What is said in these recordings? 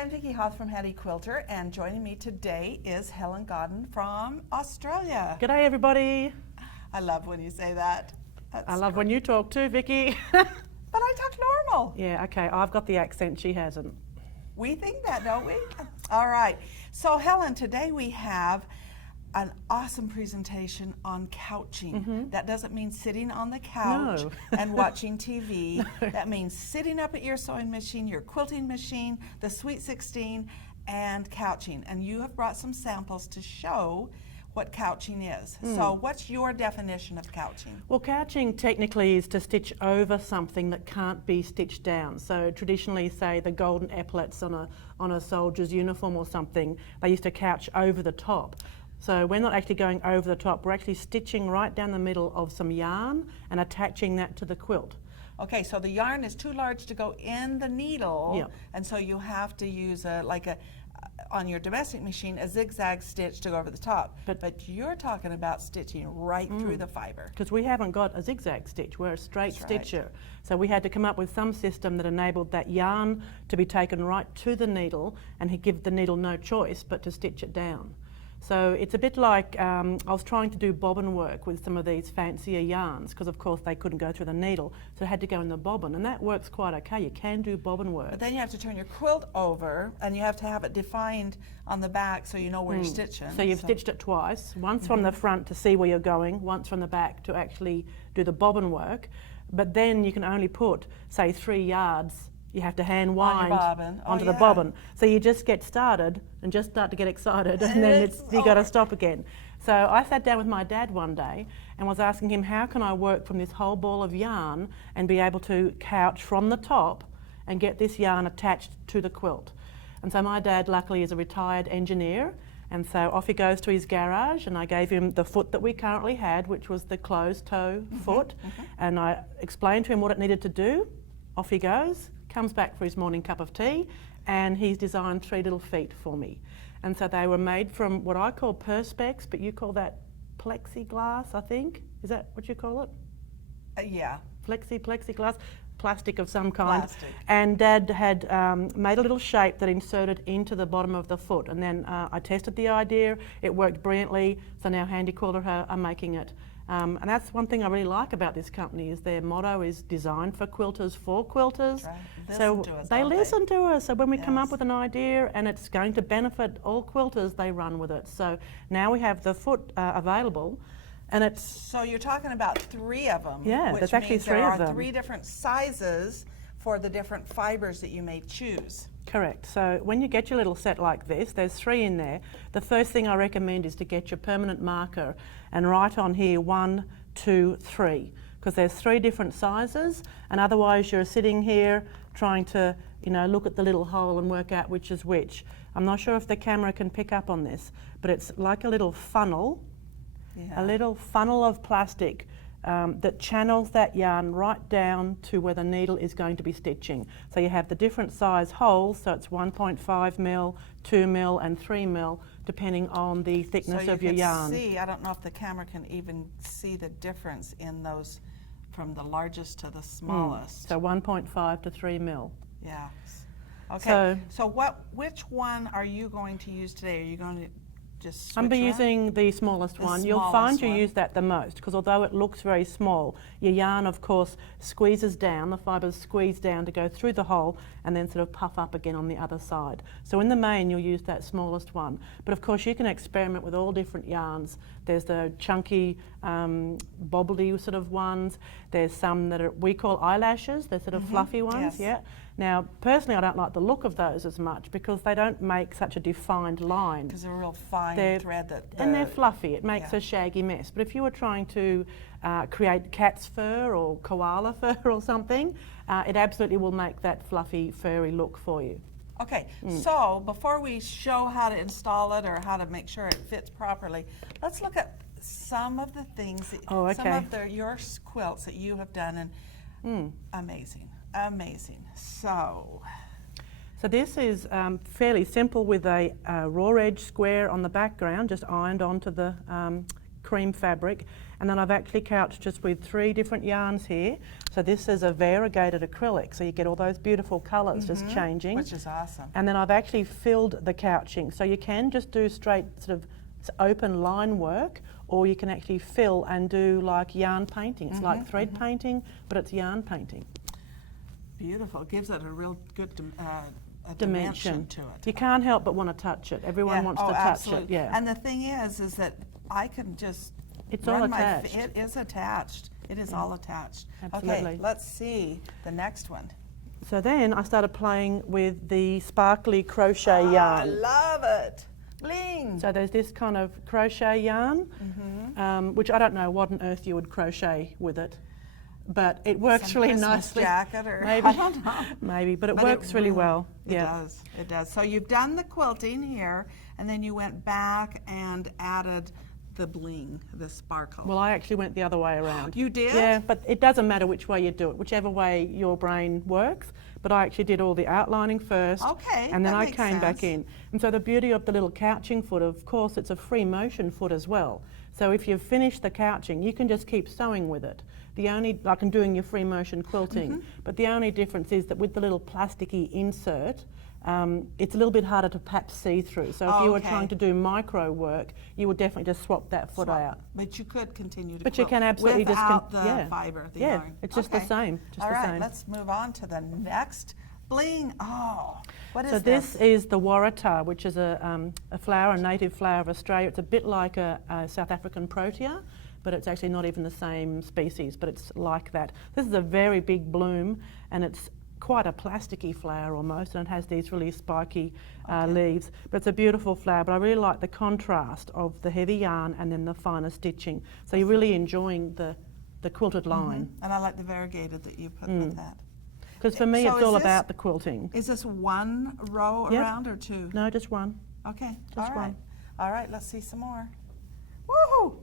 I'm Vicki Hoth from Handi Quilter, and joining me today is Helen Godden from Australia. G'day everybody. I love when you say that. I love when you talk too, Vicki. But I talk normal. Yeah, okay, I've got the accent, she hasn't. We think that, don't we? All right. So Helen, today we have an awesome presentation on couching. Mm-hmm. That doesn't mean sitting on the couch and watching TV. No. That means sitting up at your sewing machine, your quilting machine, the Sweet 16, and couching. And you have brought some samples to show what couching is. So what's your definition of couching? Well, couching technically is to stitch over something that can't be stitched down. So traditionally, say the golden epaulets on a soldier's uniform or something, they used to couch over the top. So we're not actually going over the top, we're actually stitching right down the middle of some yarn and attaching that to the quilt. Okay, so the yarn is too large to go in the needle, and so you have to use on your domestic machine, a zigzag stitch to go over the top. But you're talking about stitching right through the fiber. Because we haven't got a zigzag stitch, we're a straight stitcher. So we had to come up with some system that enabled that yarn to be taken right to the needle and give the needle no choice but to stitch it down. So it's a bit like I was trying to do bobbin work with some of these fancier yarns because of course they couldn't go through the needle, so it had to go in the bobbin, and that works quite okay. You can do bobbin work. But then you have to turn your quilt over and you have to have it defined on the back so you know where you're stitching. So you've stitched it twice, once from the front to see where you're going, once from the back to actually do the bobbin work, but then you can only put, say, 3 yards. You have to hand wind onto the bobbin. So you just get started and just start to get excited and then you got to stop again. So I sat down with my dad one day and was asking him, how can I work from this whole ball of yarn and be able to couch from the top and get this yarn attached to the quilt? And so my dad luckily is a retired engineer, and so off he goes to his garage, and I gave him the foot that we currently had, which was the closed toe foot, and I explained to him what it needed to do. Off he goes. Comes back for his morning cup of tea, and he's designed 3 little feet for me. And so they were made from what I call perspex, but you call that plexiglass, I think. Is that what you call it? Yeah. Plexiglass, plastic of some kind. Plastic. And Dad had made a little shape that inserted into the bottom of the foot. And then I tested the idea, it worked brilliantly, so now Handi Quilter are making it. And that's one thing I really like about this company, is their motto is designed for quilters for quilters. Right. So they listen to us. So when we come up with an idea and it's going to benefit all quilters, they run with it. So now we have the foot available, and it's... So you're talking about 3 of them. Yeah, which there's actually means 3 of them. there are 3 different sizes for the different fibers that you may choose. Correct. So when you get your little set like this, there's 3 in there. The first thing I recommend is to get your permanent marker and write on here 1, 2, 3, because there's 3 different sizes, and otherwise you're sitting here trying to, look at the little hole and work out which is which. I'm not sure if the camera can pick up on this, but it's like a little funnel, a little funnel of plastic that channels that yarn right down to where the needle is going to be stitching. So you have the different size holes, so it's 1.5 mil, 2 mil and 3 mil, depending on the thickness of your yarn. See, I don't know if the camera can even see the difference in those from the largest to the smallest. So 1.5 to 3 mil. Yeah. Okay, so which one are you going to use today? Are you going to just I'm switch using the smallest one. You'll find you use that the most, because although it looks very small, your yarn of course squeezes down, the fibres squeeze down to go through the hole and then sort of puff up again on the other side. So in the main you'll use that smallest one. But of course you can experiment with all different yarns. There's the chunky bobbly sort of ones. There's some that we call eyelashes. They're sort of fluffy ones. Yes. Yeah. Now personally I don't like the look of those as much because they don't make such a defined line. Because they're a real fine thread and they're fluffy. It makes a shaggy mess. But if you were trying to create cat's fur or koala fur or something, it absolutely will make that fluffy, furry look for you. Okay, so before we show how to install it or how to make sure it fits properly, let's look at some of the things, some of your quilts that you have done, and amazing. So this is fairly simple with a raw edge square on the background, just ironed onto the cream fabric, and then I've actually couched just with 3 different yarns here. So this is a variegated acrylic, so you get all those beautiful colours just changing. Which is awesome. And then I've actually filled the couching, so you can just do straight sort of open line work, or you can actually fill and do like yarn painting. It's like thread painting, but it's yarn painting. Beautiful. It gives it a real good dimension to it. You can't help but want to touch it. Everyone wants to touch absolutely. it. Yeah. And the thing is that I can just It's run all my attached. It is attached. It is all attached. Absolutely. Okay, let's see the next one. So then I started playing with the sparkly crochet I yarn. love it. Bling. So there's this kind of crochet yarn, which I don't know what on earth you would crochet with it, but it works Some really Christmas nicely. jacket or Maybe, I don't know. maybe, but it But works really well. It Yeah. does. It does. So you've done the quilting here, and then you went back and added the bling, the sparkle. Well, I actually went the other way around. You did? Yeah, but it doesn't matter which way you do it, whichever way your brain works. But I actually did all the outlining first, Okay, and then that I makes came back sense. in. And so the beauty of the little couching foot, of course, it's a free motion foot as well. So if you've finished the couching, you can just keep sewing with it. The only, like I'm doing your free motion quilting, but the only difference is that with the little plasticky insert, it's a little bit harder to perhaps see through. So if you were Okay. trying to do micro work, you would definitely just swap that foot out. But you could continue to But you quilt can absolutely just without the fiber, the yeah, yarn. it's just the Okay. same. Just All the right, same. let's move on to the next bling. Oh, what is So this? this is the Waratah, which is a flower, a native flower of Australia. It's a bit like a South African protea, but it's actually not even the same species, but it's like that. This is a very big bloom, and it's quite a plasticky flower almost, and it has these really spiky leaves. But it's a beautiful flower, but I really like the contrast of the heavy yarn and then the finer stitching. So you're really enjoying the quilted line. And I like the variegated that you put with that. Because for me, So it's is all this- about the quilting. Is this one row Yep. around or two? No, just one. Okay, Just all right. one. All right, let's see some more. Woohoo!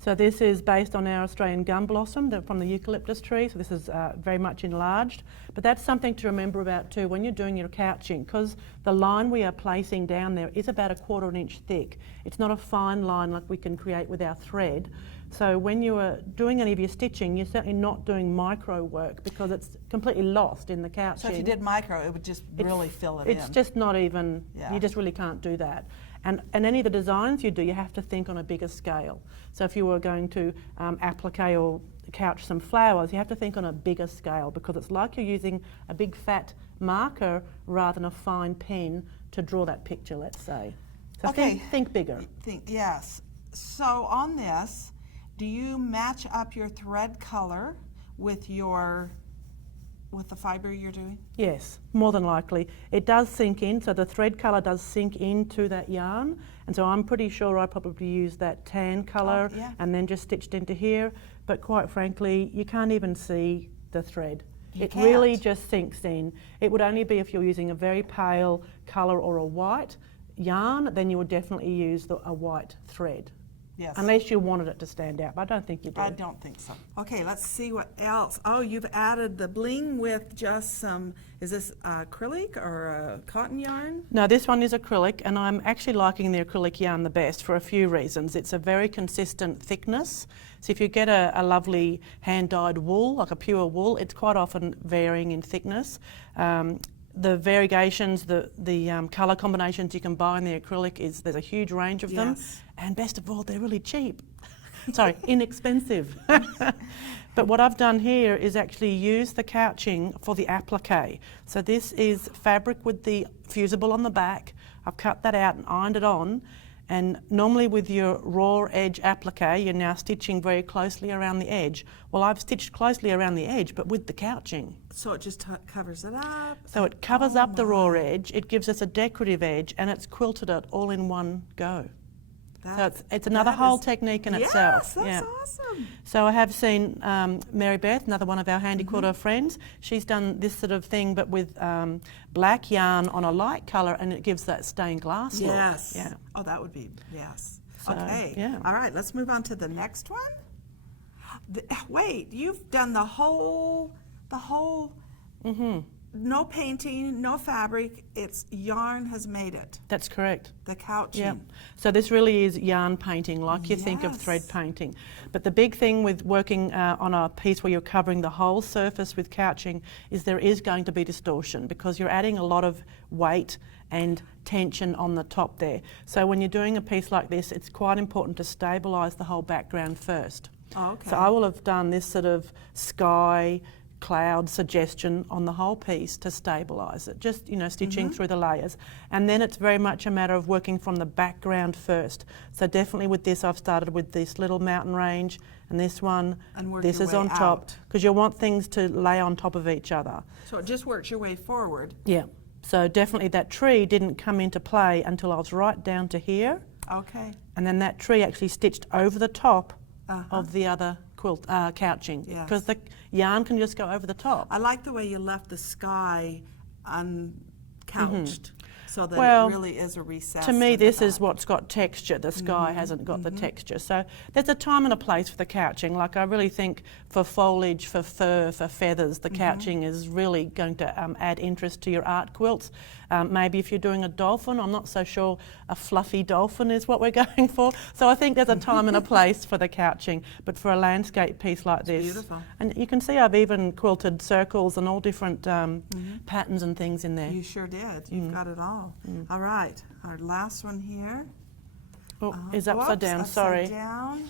So this is based on our Australian gum blossom from the eucalyptus tree. So this is very much enlarged. But that's something to remember about too when you're doing your couching, because the line we are placing down there is about 1/4 inch thick. It's not a fine line like we can create with our thread. So when you are doing any of your stitching, you're certainly not doing micro work because it's completely lost in the couching. So if you did micro, it would just really fill it in. It's just not even, Yeah. you just really can't do that. And any of the designs you do, you have to think on a bigger scale. So if you were going to applique or couch some flowers, you have to think on a bigger scale because it's like you're using a big fat marker rather than a fine pen to draw that picture, let's say. So Okay. think bigger. Yes. So on this, do you match up your thread color with the fiber you're doing? Yes, more than likely. It does sink in, so the thread colour does sink into that yarn, and so I'm pretty sure I probably used that tan colour yeah. and then just stitched into here, but quite frankly, you can't even see the thread. It really can't. just sinks in. It would only be if you're using a very pale colour or a white yarn, then you would definitely use a white thread. Yes. Unless you wanted it to stand out, but I don't think you do. I don't think so. Okay, let's see what else. Oh, you've added the bling with just some, is this acrylic or a cotton yarn? No, this one is acrylic, and I'm actually liking the acrylic yarn the best for a few reasons. It's a very consistent thickness. So if you get a lovely hand-dyed wool, like a pure wool, it's quite often varying in thickness. The variegations, the colour combinations you can buy in the acrylic, there's a huge range of them. Yes. And best of all, they're really cheap. Sorry, inexpensive. But what I've done here is actually use the couching for the applique. So this is fabric with the fusible on the back. I've cut that out and ironed it on. And normally with your raw edge applique, you're now stitching very closely around the edge. Well, I've stitched closely around the edge, but with the couching. So it just covers it up. So it covers up the raw edge, it gives us a decorative edge, and it's quilted it all in one go. So it's another whole technique in itself. Yes, that's awesome. So I have seen Mary Beth, another one of our Handi Quilter friends, she's done this sort of thing but with black yarn on a light colour, and it gives that stained glass look. Yes. Yeah. Oh, that would be, yes. So, okay. yeah. All right, let's move on to the next one. Wait, you've done the whole no painting, no fabric, it's yarn has made it. That's correct. The couching. Yeah. So this really is yarn painting, like you think of thread painting. But the big thing with working on a piece where you're covering the whole surface with couching is there is going to be distortion because you're adding a lot of weight and tension on the top there. So when you're doing a piece like this, it's quite important to stabilise the whole background first. Oh, okay. So I will have done this sort of sky, cloud suggestion on the whole piece to stabilise it, just stitching through the layers, and then it's very much a matter of working from the background first. So definitely with this I've started with this little mountain range and this one, and this is on top because you'll want things to lay on top of each other. So it just works your way forward. Yeah, so definitely that tree didn't come into play until I was right down to here. Okay. And then that tree actually stitched over the top of the other quilt couching because the yarn can just go over the top. I like the way you left the sky uncouched so that it really is a recess. To me this is what's got texture. The sky hasn't got the texture. So there's a time and a place for the couching. Like I really think for foliage, for fur, for feathers, the couching is really going to add interest to your art quilts. Maybe if you're doing a dolphin, I'm not so sure a fluffy dolphin is what we're going for. So I think there's a time and a place for the couching, but for a landscape piece like this. Beautiful. And you can see I've even quilted circles and all different patterns and things in there. You sure did. You've got it all. All right, our last one here. Oh, is upside down, sorry. Down.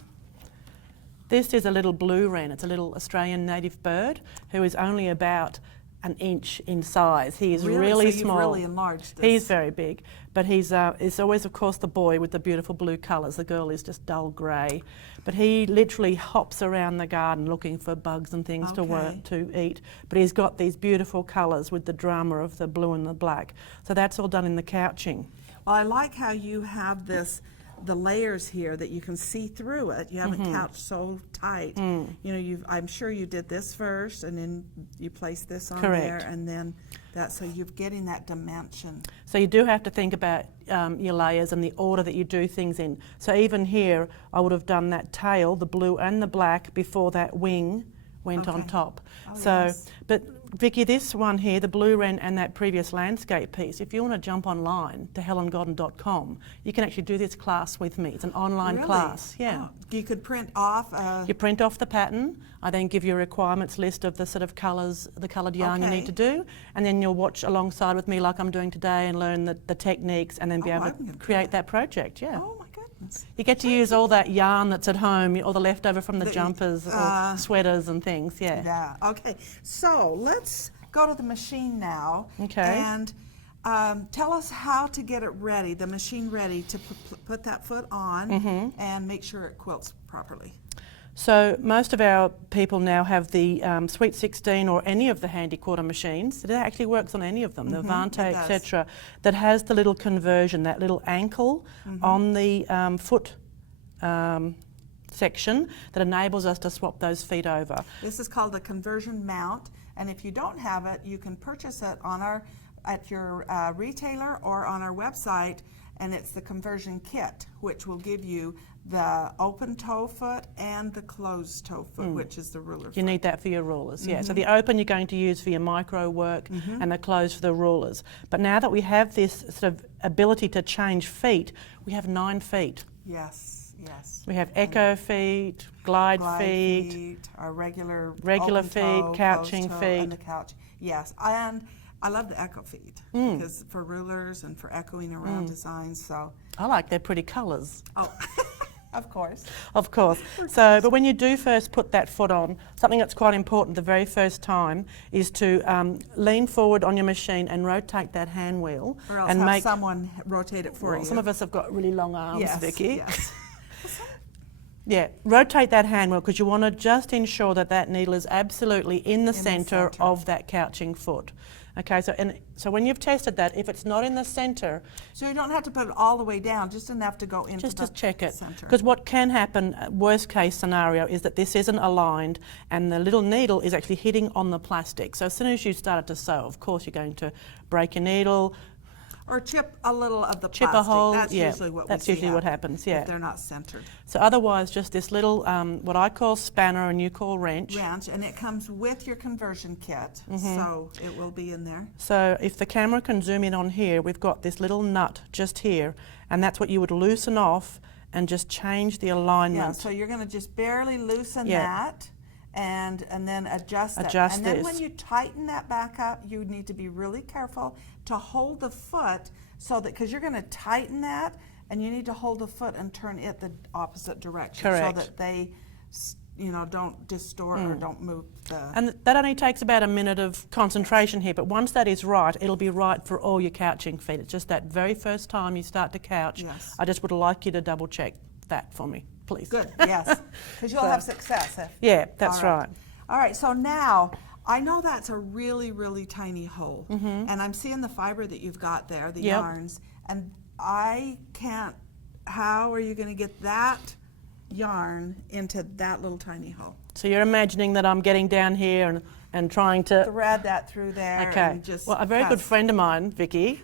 This is a little blue wren. It's a little Australian native bird who is only about an inch in size. He is really so small. You've really enlarged this. He's very big, but he's always, of course, the boy with the beautiful blue colours. The girl is just dull grey, but he literally hops around the garden looking for bugs and things to eat. But he's got these beautiful colours with the drama of the blue and the black. So that's all done in the couching. Well, I like how you have the layers here that you can see through it. You haven't couched so tight. I'm sure you did this first, and then you placed this on there, and then that. So you're getting that dimension. So you do have to think about your layers and the order that you do things in. So even here, I would have done that tail, the blue and the black, before that wing went on top. But Vicki, this one here, the blue wren and that previous landscape piece, if you want to jump online to helengodden.com, you can actually do this class with me. It's an online class. Yeah. Oh, you could print off. You print off the pattern. I then give you a requirements list of the sort of colours, the coloured yarn you need to do, and then you'll watch alongside with me like I'm doing today and learn the techniques and then be able to create that project. Yeah. Oh my goodness. You get to use all that yarn that's at home, all the leftover from the jumpers or sweaters and things. Yeah. Yeah. Okay. So let's go to the machine now. Okay. And tell us how to get it ready, the machine ready to put that foot on and make sure it quilts properly. So most of our people now have the Sweet 16 or any of the Handi quarter machines. It actually works on any of them, the Waratah, etc., that has the little conversion, that little ankle on the foot section that enables us to swap those feet over. This is called a conversion mount, and if you don't have it, you can purchase it on at your retailer or on our website, and it's the conversion kit, which will give you the open toe foot and the closed toe foot, which is the ruler foot. You need that for your rulers, yeah. So the open you're going to use for your micro work and the closed for the rulers. But now that we have this sort of ability to change feet, we have 9 feet. Yes, yes. We have echo feet, glide feet, our regular feet, toe, couching toe, feet. and the couch. Yes, and I love the echo feet because for rulers and for echoing around designs. So I like their pretty colours. Oh. Of course. Of course. So, but when you do first put that foot on, something that's quite important the very first time is to lean forward on your machine and rotate that hand wheel. Or else have someone rotate it for you. Some of us have got really long arms, Vicki. Yes. Yeah, rotate that hand wheel because you want to just ensure that that needle is absolutely in the centre of that couching foot. Okay, so when you've tested that, if it's not in the centre... So you don't have to put it all the way down, just enough to go into the Just to check it. centre. Because what can happen, worst case scenario, is that this isn't aligned and the little needle is actually hitting on the plastic. So as soon as you started to sew, of course you're going to break your needle, Or chip a little of the Chip plastic. a hole, That's yeah, usually what that's we see usually what happens, yeah. if they're not centered. So otherwise, just this little, what I call spanner and you call wrench. Wrench, and it comes with your conversion kit, so it will be in there. So if the camera can zoom in on here, we've got this little nut just here, and that's what you would loosen off and just change the alignment. Yeah, so you're going to just barely loosen Yeah. that. And then adjust it. Adjust and then this. when you tighten that back up, you need to be really careful to hold the foot so that, because you're going to tighten that, and you need to hold the foot and turn it the opposite direction. Correct. So that they, you know, don't distort or don't move the... And that only takes about a minute of concentration here, but once that is right, it'll be right for all your couching feet. It's just that very first time you start to couch, Yes. I just would like you to double check that for me, please. Good, yes, because you'll have success. Yeah, that's All right. All right, so now, I know that's a really, really tiny hole, and I'm seeing the fiber that you've got there, the yarns, and I can't, how are you going to get that yarn into that little tiny hole? So you're imagining that I'm getting down here and trying to... Thread that through there Okay. and just... Well, a very good friend of mine, Vicki,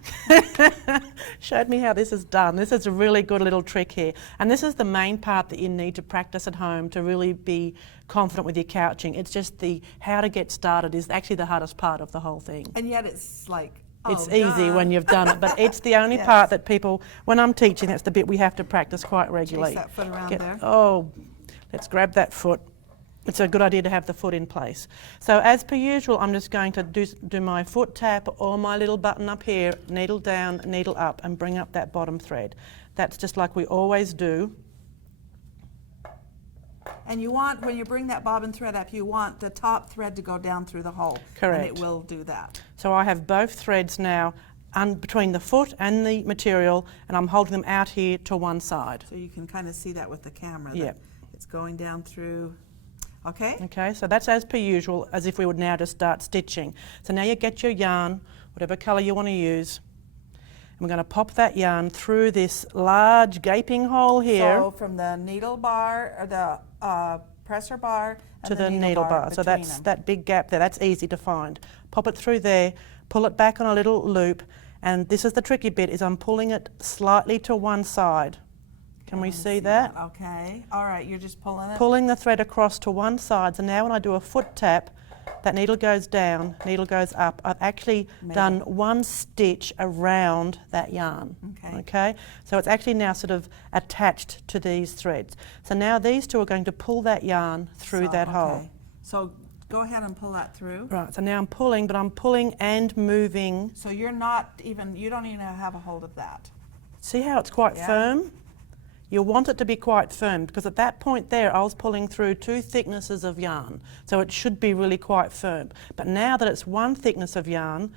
showed me how this is done. This is a really good little trick here. And this is the main part that you need to practice at home to really be confident with your couching. It's just the how to get started is actually the hardest part of the whole thing. And yet it's like, It's easy when you've done it, but it's the only part that people, when I'm teaching, that's the bit we have to practice quite regularly. Chase that foot around there. Oh, let's grab that foot. It's a good idea to have the foot in place. So as per usual, I'm just going to do my foot tap or my little button up here, needle down, needle up, and bring up that bottom thread. That's just like we always do. And you want, when you bring that bobbin thread up, you want the top thread to go down through the hole. Correct. And it will do that. So I have both threads now between the foot and the material, and I'm holding them out here to one side. So you can kind of see that with the camera. Yep. That it's going down through. Okay? Okay, so that's as per usual, as if we would now just start stitching. So now you get your yarn, whatever colour you want to use. And we're going to pop that yarn through this large gaping hole here. So from the needle bar, or the presser bar, and to the needle bar. So that's them. that big gap there. That's easy to find. Pop it through there, pull it back on a little loop, and this is the tricky bit, is I'm pulling it slightly to one side. Can we see that? Okay. All right, you're just pulling it. Pulling the thread across to one side. So now when I do a foot tap, that needle goes down, needle goes up. I've actually done one stitch around that yarn. Okay. So it's actually now sort of attached to these threads. So now these two are going to pull that yarn through that hole. So go ahead and pull that through. Right, so now I'm pulling, but I'm pulling and moving. So you're not even, you don't even have a hold of that. See how it's quite firm? You want it to be quite firm, because at that point there I was pulling through two thicknesses of yarn, so it should be really quite firm. But now that it's one thickness of yarn,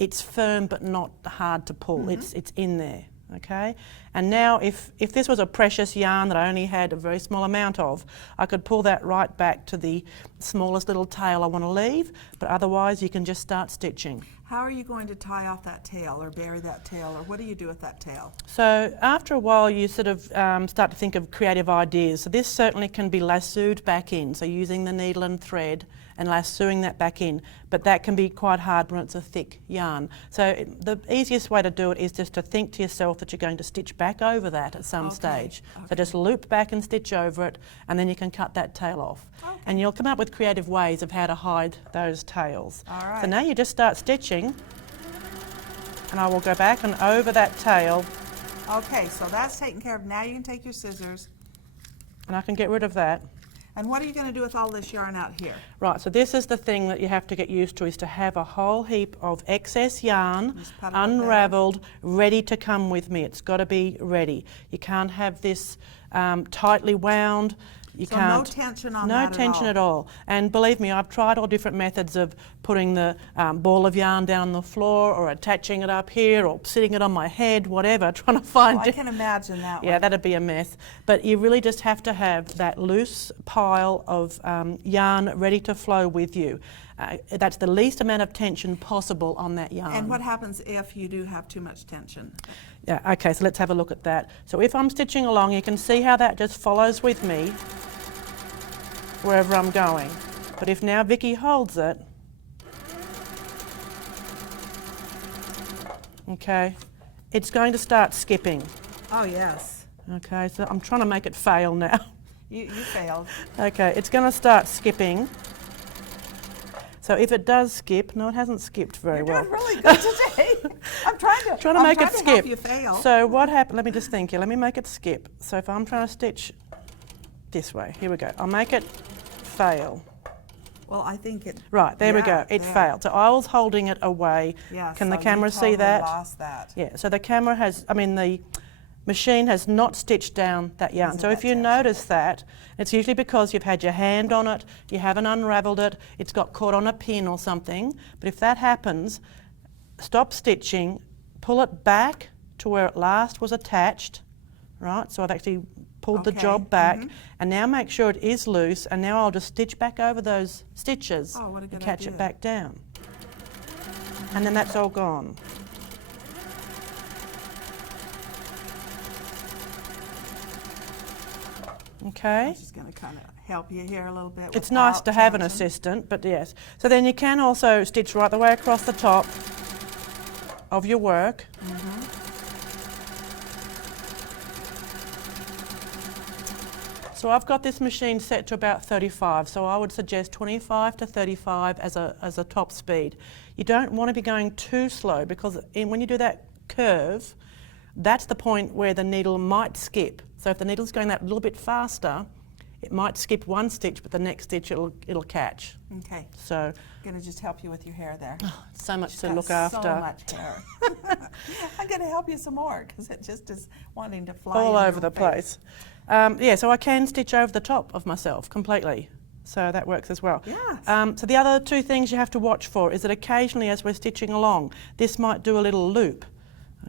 it's firm but not hard to pull. It's in there. Okay, and now if this was a precious yarn that I only had a very small amount of, I could pull that right back to the smallest little tail I want to leave, but otherwise you can just start stitching. How are you going to tie off that tail or bury that tail, or what do you do with that tail? So after a while you sort of start to think of creative ideas. So this certainly can be lassoed back in, so using the needle and thread and lassoing that back in, but that can be quite hard when it's a thick yarn. So the easiest way to do it is just to think to yourself that you're going to stitch back over that at some stage. So just loop back and stitch over it, and then you can cut that tail off. And you'll come up with creative ways of how to hide those tails. All right. So now you just start stitching, and I will go back and over that tail. Okay, so that's taken care of. Now you can take your scissors. And I can get rid of that. And what are you going to do with all this yarn out here? Right, so this is the thing that you have to get used to, is to have a whole heap of excess yarn, unravelled, ready to come with me. It's got to be ready. You can't have this tightly wound. You so can't, no tension on no that tension at all. And believe me, I've tried all different methods of putting the ball of yarn down on the floor, or attaching it up here, or sitting it on my head, whatever, trying to find I can imagine that one. Yeah, that'd be a mess. But you really just have to have that loose pile of yarn ready to flow with you. That's the least amount of tension possible on that yarn. And what happens if you do have too much tension? Yeah, okay, so let's have a look at that. So if I'm stitching along, you can see how that just follows with me wherever I'm going. But if now Vicki holds it, okay, it's going to start skipping. Oh, yes. Okay, so I'm trying to make it fail now. You failed. Okay, it's going to start skipping. So if it does skip, no, it hasn't skipped very well. You're doing really good today. I'm trying to make it skip. Help you fail. So what happened? Let me just think here. Let me make it skip. So if I'm trying to stitch this way, here we go. I'll make it fail. Well, I think it. Right, there we go. It failed. So I was holding it away. Yeah. Can the so camera you totally see that? Lost that. Yeah. So the camera has. The machine has not stitched down that yarn. Isn't So if that you terrible? notice that, it's usually because you've had your hand on it, you haven't unravelled it, it's got caught on a pin or something. But if that happens, stop stitching, pull it back to where it last was attached, right? So I've actually pulled the job back, and now make sure it is loose, and now I'll just stitch back over those stitches and catch it back down. And then that's all gone. Okay. I'm just going to kind of help you here a little bit. It's nice to have an assistant, but yes. So then you can also stitch right the way across the top of your work. So I've got this machine set to about 35, so I would suggest 25 to 35 as a top speed. You don't want to be going too slow, because when you do that curve, that's the point where the needle might skip. So if the needle's going that little bit faster, it might skip one stitch, but the next stitch it'll catch. Okay. So I'm going to just help you with your hair there. so much She's to got look after. So much hair. I'm going to help you some more, because it just is wanting to fly all in over your the face. place. Yeah, so I can stitch over the top of myself completely. So that works as well. Yes. So the other two things you have to watch for is that occasionally as we're stitching along, this might do a little loop.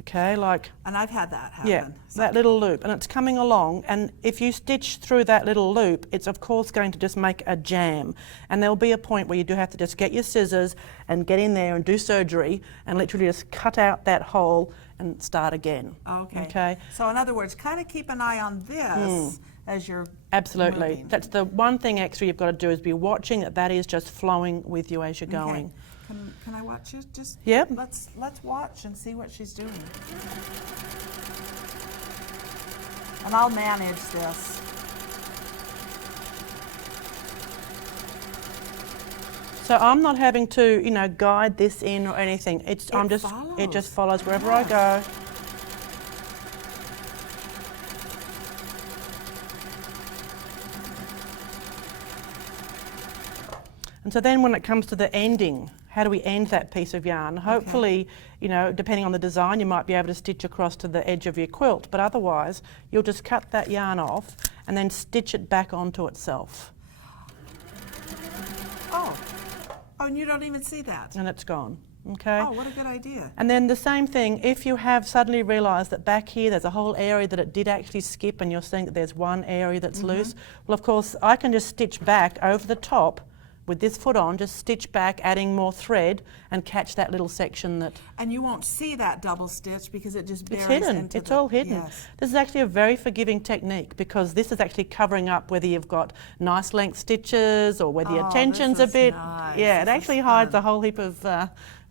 Okay, like... And I've had that happen. Yeah, that little loop, and it's coming along, and if you stitch through that little loop, it's of course going to just make a jam, and there'll be a point where you do have to just get your scissors and get in there and do surgery and literally just cut out that hole and start again. Okay. So in other words, kind of keep an eye on this as you're Absolutely. moving. That's the one thing extra you've got to do, is be watching that is just flowing with you as you're going. Can I watch you? Just Yep. Let's watch and see what she's doing. And I'll manage this. So I'm not having to, guide this in or anything. It just follows wherever I go. And so then when it comes to the ending, how do we end that piece of yarn? Hopefully, depending on the design, you might be able to stitch across to the edge of your quilt, but otherwise you'll just cut that yarn off and then stitch it back onto itself. Oh, and you don't even see that. And it's gone. Okay. Oh, what a good idea. And then the same thing, if you have suddenly realised that back here there's a whole area that it did actually skip, and you're seeing that there's one area that's loose, well, of course, I can just stitch back over the top with this foot on, just stitch back, adding more thread, and catch that little section that... And you won't see that double stitch because it just buries it's hidden. into It's all hidden. Yes. This is actually a very forgiving technique, because this is actually covering up whether you've got nice length stitches or whether your tension's a bit... Nice. Yeah, this it actually hides a whole heap of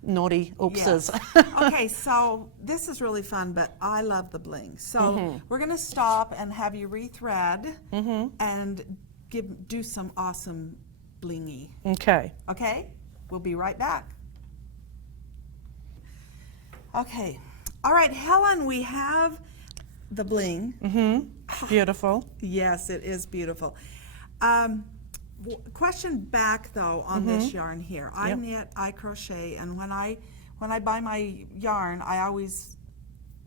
naughty oopses. Yes. Okay, so this is really fun, but I love the bling. So we're going to stop and have you rethread and do some awesome blingy. Okay. Okay? We'll be right back. Okay. All right, Helen, we have the bling. Beautiful. Yes, it is beautiful. Question back though on this yarn here. I knit, I crochet, and when I buy my yarn, I always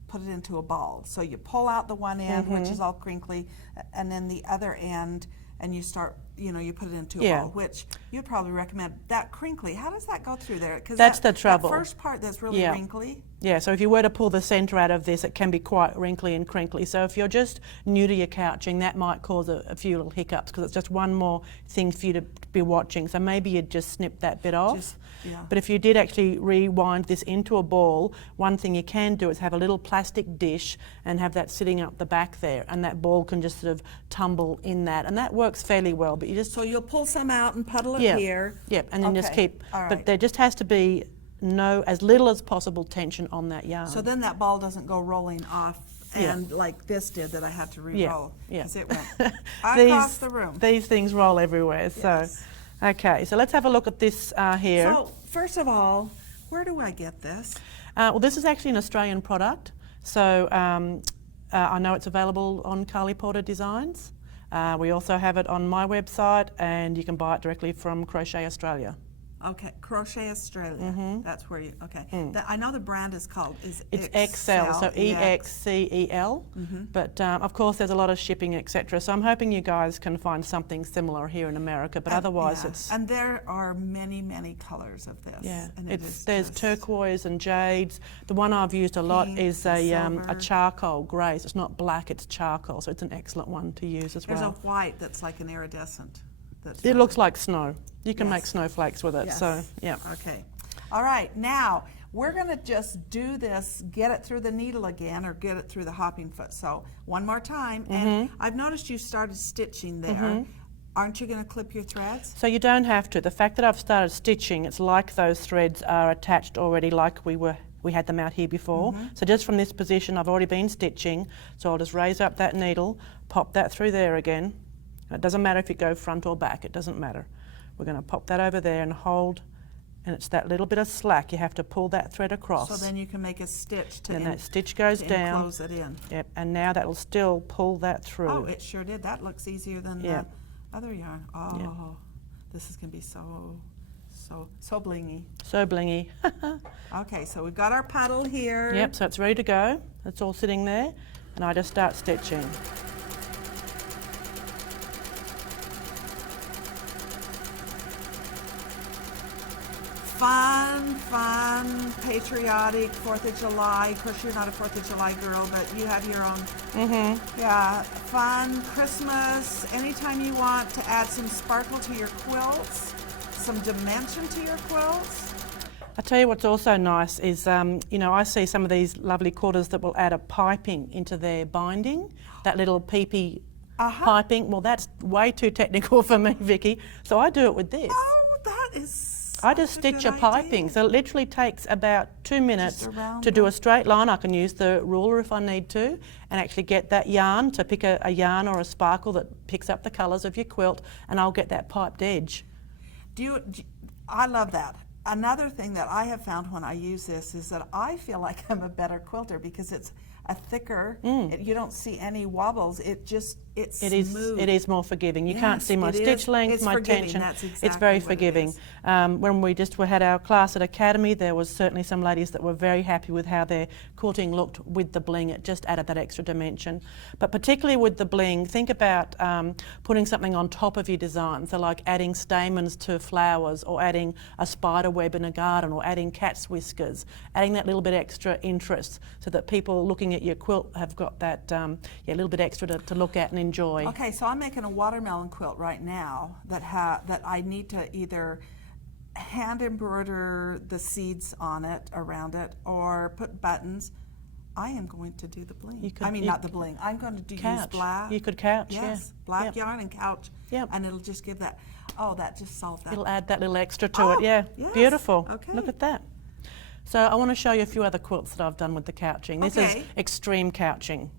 put it into a ball. So you pull out the one end, which is all crinkly, and then the other end, and you start, you put it into a ball, which you'd probably recommend. That crinkly, how does that go through there? 'Cause that's the trouble. That first part that's really wrinkly. Yeah, so if you were to pull the centre out of this, it can be quite wrinkly and crinkly. So if you're just new to your couching, that might cause a few little hiccups, because it's just one more thing for you to be watching. So maybe you'd just snip that bit off. But if you did actually rewind this into a ball, one thing you can do is have a little plastic dish and have that sitting up the back there, and that ball can just sort of tumble in that, and that works fairly well. But you just... So you'll pull some out and puddle it here. Yep, and then just keep... All right. But there just has to be as little as possible tension on that yarn. So then that ball doesn't go rolling off and like this did that I had to re-roll because it went across the room. These things roll everywhere. Yes. So, okay, so let's have a look at this here. So first of all, where do I get this? Well, this is actually an Australian product. So I know it's available on Carly Porter Designs. We also have it on my website, and you can buy it directly from Crochet Australia. Okay, Crochet Australia. That's where you. Okay, I know the brand is called It's Excel, so EXCEL. But of course, there's a lot of shipping, etc. So I'm hoping you guys can find something similar here in America. But otherwise, it's there are many colors of this. Yeah, and there's turquoise and jades. The one I've used a lot is a charcoal grey. So it's not black; it's charcoal. So it's an excellent one to use as well. There's a white that's like an iridescent. It looks like snow. You can make snowflakes with it. Yes. So, yeah. Okay. All right. Now, we're going to just do this, get it through the needle again or get it through the hopping foot. So, one more time. And I've noticed you started stitching there. Aren't you going to clip your threads? So you don't have to. The fact that I've started stitching, it's like those threads are attached already like we had them out here before. So just from this position, I've already been stitching. So I'll just raise up that needle, pop that through there again. It doesn't matter if you go front or back, it doesn't matter. We're going to pop that over there and hold, and it's that little bit of slack. You have to pull that thread across. So then you can make a stitch to and that stitch goes down. Close it in. Yep, and now that will still pull that through. Oh, it sure did. That looks easier than the other yarn. Oh, this is going to be so blingy. So blingy. Okay, so we've got our puddle here. Yep, so it's ready to go. It's all sitting there, and I just start stitching. Fun, patriotic, 4th of July. Of course, you're not a 4th of July girl, but you have your own. Yeah, fun, Christmas, anytime you want to add some sparkle to your quilts, some dimension to your quilts. I tell you what's also nice is, I see some of these lovely quilters that will add a piping into their binding, that little peepee piping. Well, that's way too technical for me, Vicki, so I do it with this. Oh, that is I just stitch a piping, so it literally takes about 2 minutes to do a straight line. I can use the ruler if I need to and actually get that yarn to pick a yarn or a sparkle that picks up the colours of your quilt, and I'll get that piped edge. I love that. Another thing that I have found when I use this is that I feel like I'm a better quilter because it's a thicker, you don't see any wobbles, it's smooth. It is more forgiving. You can't see my stitch length, my tension. It's very forgiving. When we had our class at Academy, there was certainly some ladies that were very happy with how their quilting looked with the bling. It just added that extra dimension. But particularly with the bling, think about putting something on top of your design. So like adding stamens to flowers, or adding a spider web in a garden, or adding cat's whiskers, adding that little bit extra interest so that people looking at your quilt have got that little bit extra to look at and enjoy. Okay, so I'm making a watermelon quilt right now that I need to either hand embroider the seeds on it, around it, or put buttons. I am going to do the bling. Not the bling. I'm going to use black. You could couch, black yarn and couch, and it'll just give that. Oh, that just solved that. It'll add that little extra to it. Yeah, beautiful. Okay. Look at that. So I want to show you a few other quilts that I've done with the couching. This is extreme couching.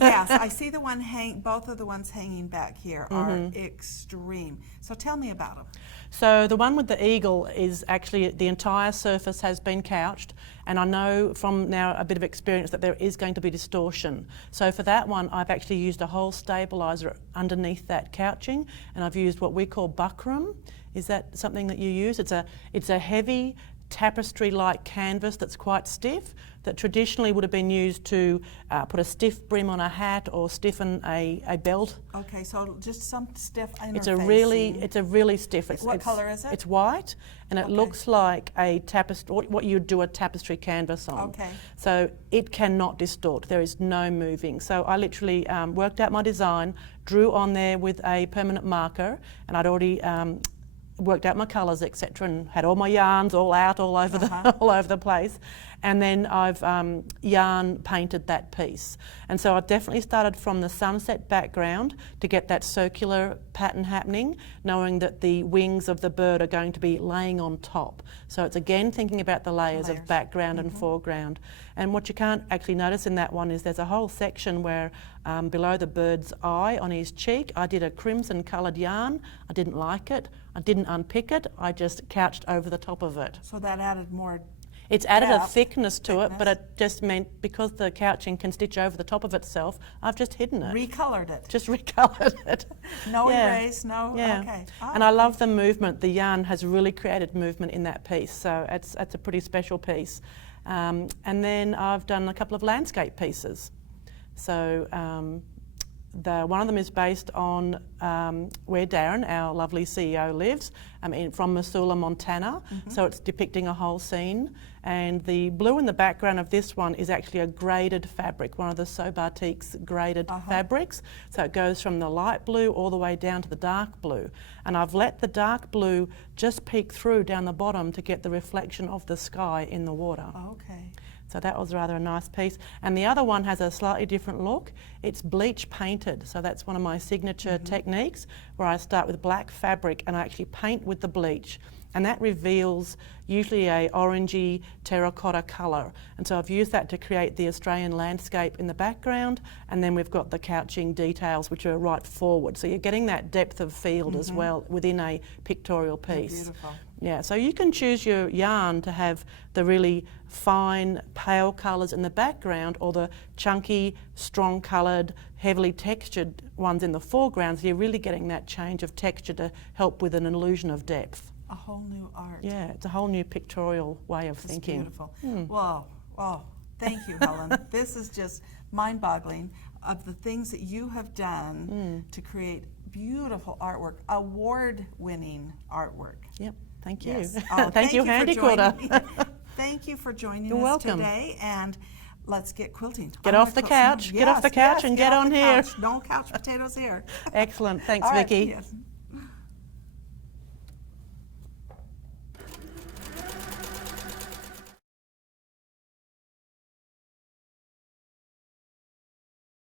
Yes, I see the one both of the ones hanging back here are extreme. So tell me about them. So the one with the eagle is actually the entire surface has been couched, and I know from now a bit of experience that there is going to be distortion. So for that one, I've actually used a whole stabiliser underneath that couching, and I've used what we call Buckram. Is that something that you use? It's a heavy tapestry-like canvas that's quite stiff, that traditionally would have been used to put a stiff brim on a hat or stiffen a belt. Okay, so just some stiff interfacing. It's a really stiff. What colour is it? It's white, and it looks like a tapestry, what you'd do a tapestry canvas on. Okay. So it cannot distort. There is no moving. So I literally worked out my design, drew on there with a permanent marker, and I'd already worked out my colours, etc., and had all my yarns all out all over the all over the place. And then I've yarn painted that piece. And so I've definitely started from the sunset background to get that circular pattern happening, knowing that the wings of the bird are going to be laying on top. So it's again thinking about the layers of background and foreground. And what you can't actually notice in that one is there's a whole section where below the bird's eye on his cheek, I did a crimson coloured yarn. I didn't like it. I didn't unpick it. I just couched over the top of it. So that added more. It's added a thickness to it, but it just meant because the couching can stitch over the top of itself, I've just hidden it. Recoloured it. Just recoloured it. No erase, no, okay. Oh, and I love the movement. The yarn has really created movement in that piece, so it's a pretty special piece. And then I've done a couple of landscape pieces. So one of them is based on where Darren, our lovely CEO, lives, from Missoula, Montana. So it's depicting a whole scene. And the blue in the background of this one is actually a graded fabric, one of the So Batique's graded fabrics. So it goes from the light blue all the way down to the dark blue. And I've let the dark blue just peek through down the bottom to get the reflection of the sky in the water. Okay. So that was rather a nice piece. And the other one has a slightly different look. It's bleach painted. So that's one of my signature techniques, where I start with black fabric and I actually paint with the bleach. And that reveals usually a orangey terracotta colour. And so I've used that to create the Australian landscape in the background, and then we've got the couching details which are right forward. So you're getting that depth of field as well within a pictorial piece. Beautiful. Yeah, so you can choose your yarn to have the really fine, pale colours in the background, or the chunky, strong coloured, heavily textured ones in the foreground. So you're really getting that change of texture to help with an illusion of depth. A whole new art. Yeah, it's a whole new pictorial way of thinking. Beautiful. Wow. Oh, thank you, Helen. This is just mind-boggling of the things that you have done to create beautiful artwork, award-winning artwork. Yep. Thank you. Yes. Oh, thank you, Handi Quilter. Thank you for joining You're us welcome. today, and let's get quilting. Get off the couch. Get off the couch and get on here. Don't couch potatoes here. Excellent. Thanks, All right, Vicki. yes.